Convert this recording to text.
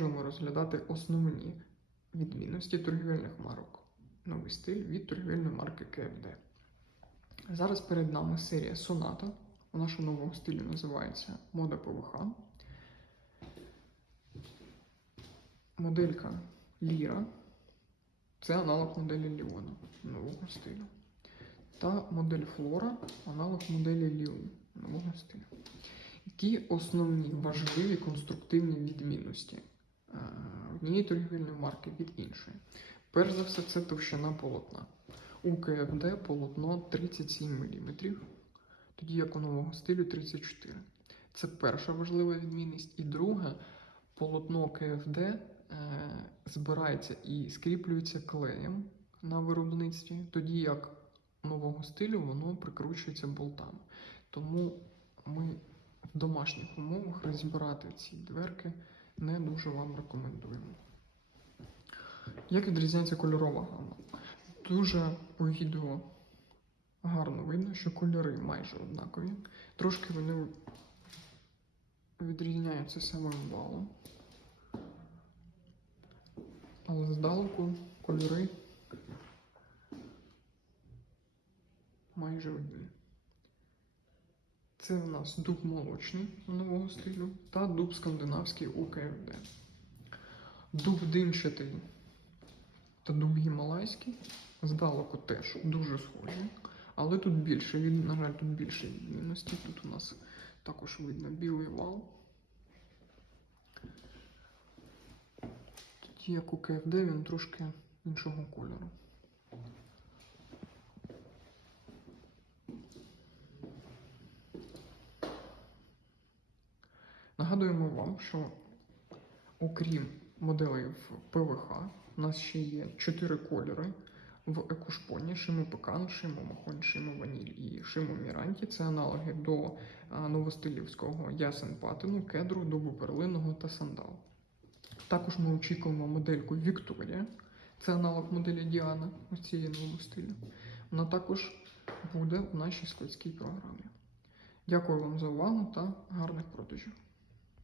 Можемо розглядати основні відмінності торгівельних марок. Новий стиль від торгівельної марки КФД. Зараз перед нами серія Sonata. Вона ще нового стилю називається Мода ПВХ. Моделька Ліра. Це аналог моделі Ліона нового стилю. Та модель Флора аналог моделі Ліон нового стилю. Які основні важливі конструктивні відмінності однієї торгівельної марки від іншої? Перш за все, це товщина полотна. У КФД полотно 37 мм, тоді як у нового стилю 34 Це перша важлива відмінність. І друга, полотно КФД е, збирається і скріплюється клеєм на виробництві, тоді як нового стилю воно прикручується болтами. Тому ми в домашніх умовах розібрати ці дверки не дуже вам рекомендуємо. Як відрізняється кольорова гама? Дуже у відео гарно видно, що кольори майже однакові. Трошки вони відрізняються самим валом. Але здалеку кольори майже одні. Це в нас дуб молочний нового стилю та дуб скандинавський у КФД. Дуб димчатий та дуб гімалайський здалеку теж дуже схожі, але тут більше, від- на жаль, тут більше відмінності. Тут у нас також видно білий вал. Тоді як у КФД він трошки іншого кольору. Нагадуємо вам, що окрім моделей в ПВХ, у нас ще є чотири кольори в екушпоні: Шиму Пекан, Шиму Махон, Шиму Ваніль і Шиму Міранті. Це аналоги до новостилівського ясен патину, кедру, дубу перлиного та сандал. Також ми очікуємо модельку Вікторія. Це аналог моделі Діана, ось цієї нового стилю. Вона також буде в нашій складській програмі. Дякую вам за увагу та гарних продажів.